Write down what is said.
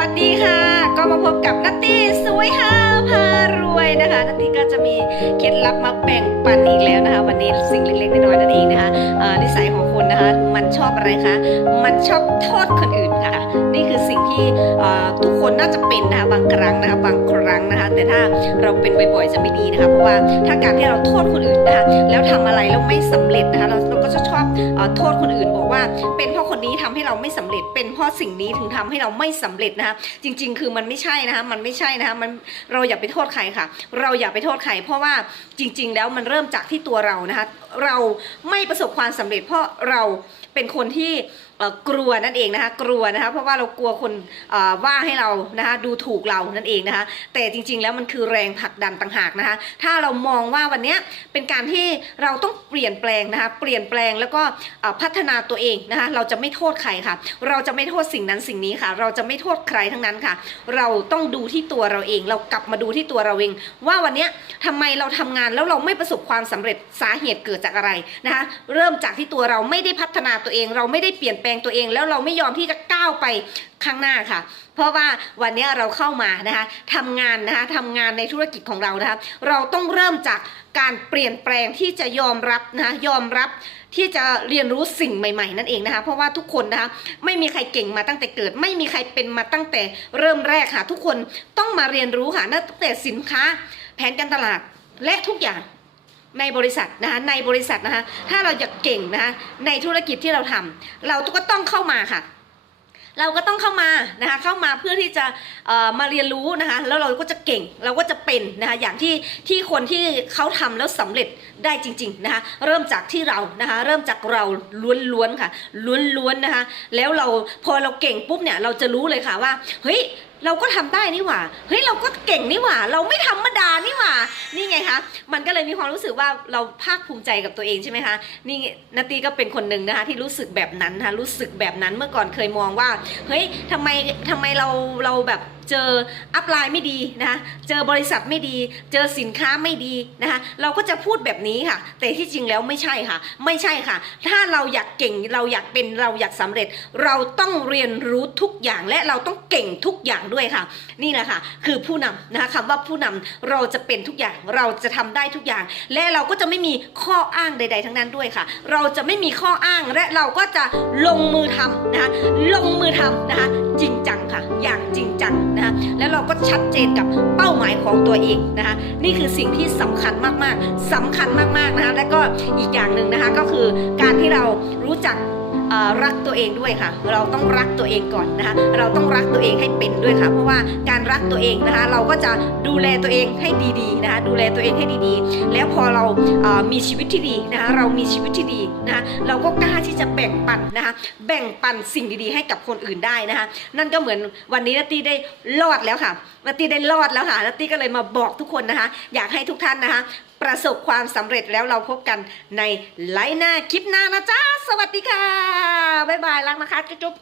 วัสดีค่ะ ก็มาพบกับนัตตี้สวยห้าพา รวยนะคะนัตตี้ก็จะมีเคล็ดลับมาแบ่งปันอีกแล้วนะคะ วันนี้สิ่งเล็กๆน้อยๆนั่นเองนะคะนิสัยของคนนะคะ มันชอบอะไรคะ มันชอบโทษคนอื่นค่ะ นี่คือสิ่งที่ทุกคนน่าจะเป็นนะคะบางครั้งนะคะบางครั้งนะคะ แต่ถ้าเราเป็นบ่อยๆจะไม่ดีนะคะเพราะว่าถ้าการที่เราโทษคนอื่นนะคะแล้วทำอะไรแล้วไม่สำเร็จนะคะเราเราก็จะชอบอโทษคนอื่นบอกว่า เป็นเพราะคนนี้ทำให้เราไม่สำเร็จ เป็นเพราะสิ่งนี้ถึงทำให้เราไม่สำเร็จนะคะจริง ๆ คือมันไม่ใช่นะคะมันไม่ใช่นะคะมันเราอย่าไปโทษใครค่ะเราอย่าไปโทษใครเพราะว่าจริง ๆ แล้วมันเริ่มจากที่ตัวเรานะคะเราไม่ประสบความสำเร็จ เพราะเราเป็นคนที่กลัวนั่นเองนะคะกลัวนะคะเพราะว่าเรากลัวคนว่าให้เรานะคะดูถูกเรานั่นเองนะคะแต่จริงๆแล้วมันคือแรงผลักดันต่างหากนะคะถ้าเรามองว่าวันนี้เป็นการที่เราต้องเปลี่ยนแปลงนะคะเปลี่ยนแปลงแล้วก็พัฒนาตัวเองนะคะเราจะไม่โทษใครค่ะ เราจะไม่โทษสิ่งนั้นสิ่งนี้ค่ะ เราจะไม่โทษใครทั้งนั้นค่ะ เราต้องดูที่ตัวเราเอง เรากลับมาดูที่ตัวเราเอง ว่าวันนี้ยทำไมเราทำงานแล้วเราไม่ประสบความสำเร็จสาเหตุเกิดจากอะไรนะคะเริ่มจากที่ตัวเราไม่ได้พัฒนาตัวเอง เราไม่ได้เปลี่ยนแปลงตัวเอง แล้วเราไม่ยอมที่จะก้าวไปข้างหน้าค่ะ เพราะว่าวันนี้เราเข้ามานะคะทำงานนะคะทำงานในธุรกิจของเรานะคะเราต้องเริ่มจากการเปลี่ยนแปลงที่จะยอมรับนะคะยอมรับที่จะเรียนรู้สิ่งใหม่ ๆ นั่นเองนะคะเพราะว่าทุกคนนะคะไม่มีใครเก่งมาตั้งแต่เกิด ไม่มีใครเป็นมาตั้งแต่เริ่มแรกค่ะ ทุกคนต้องมาเรียนรู้ค่ะตั้งแต่สินค้า แผนการตลาดและทุกอย่าง ในบริษัทนะคะในบริษัทนะคะถ้าเราอยากเก่งนะคะในธุรกิจที่เราทำเราก็ต้องเข้ามาค่ะ เราก็ต้องเข้ามานะคะเข้ามาเพื่อที่จะมาเรียนรู้นะคะแล้วเราก็จะเก่งเราก็จะเป็นนะคะอย่างที่ที่คนที่เขาทำแล้วสำเร็จได้จริงๆนะคะเริ่มจากที่เรานะคะเริ่มจากเราล้วนๆค่ะล้วนๆนะคะแล้วเราพอเราเก่งปุ๊บเนี่ยเราจะรู้เลยค่ะว่าเฮ้ย เราก็ทำได้นี่หว่า เฮ้ยเราก็เก่งนี่หว่า เราไม่ธรรมดานี่หว่า นี่ไงคะ มันก็เลยมีความรู้สึกว่าเราภาคภูมิใจกับตัวเองใช่ไหมคะ นี่นาตีก็เป็นคนหนึ่งนะคะที่รู้สึกแบบนั้นนะคะรู้สึกแบบนั้นเมื่อก่อนเคยมองว่า เฮ้ยทำไมทำไมเราเราแบบ เจออัพไลน์ไม่ดีนะคะเจอบริษัทไม่ดี เจอสินค้าไม่ดีนะคะเราก็จะพูดแบบนี้ค่ะ แต่ที่จริงแล้วไม่ใช่ค่ะ ไม่ใช่ค่ะ ถ้าเราอยากเก่งเราอยากเป็นเราอยากสำเร็จ เราต้องเรียนรู้ทุกอย่างและเราต้องเก่งทุกอย่างด้วยค่ะ นี่แหละค่ะ คือผู้นำนะคะคำว่าผู้นำเราจะเป็นทุกอย่างเราจะทำได้ทุกอย่าง และเราก็จะไม่มีข้ออ้างใด ๆ ทั้งนั้นด้วยค่ะ เราจะไม่มีข้ออ้างและเราก็จะลงมือทำนะคะลงมือทำนะคะ จริงจังค่ะ อย่างจริงจังนะคะแล้วเราก็ชัดเจนกับเป้าหมายของตัวเองนะคะนี่คือสิ่งที่สำคัญมากๆสำคัญมากๆนะคะและก็อีกอย่างหนึ่งนะคะก็คือการที่เรารู้จัก รักตัวเองด้วยค่ะ เราต้องรักตัวเองก่อนนะคะเราต้องรักตัวเองให้เป็นด้วยค่ะ เพราะว่าการรักตัวเองนะคะ เราก็จะดูแลตัวเองให้ดีๆนะคะดูแลตัวเองให้ดีๆ แล้วพอเรามีชีวิตที่ดีนะคะเรามีชีวิตที่ดีนะคะเราก็กล้าที่จะแบ่งปันนะคะแบ่งปันสิ่งดีๆ ให้กับคนอื่นได้นะคะ นั่นก็เหมือนวันนี้นัตตี้ได้รอดแล้วค่ะนัตตี้ได้รอดแล้วค่ะนัตตี้ก็เลยมาบอกทุกคนนะคะ อยากให้ทุกท่านนะคะ ประสบความสำเร็จแล้วเราพบกันในไลน์หน้าคลิปหน้านะจ๊ะ สวัสดีค่ะ บ๊ายบายรักนะคะ จุ๊บ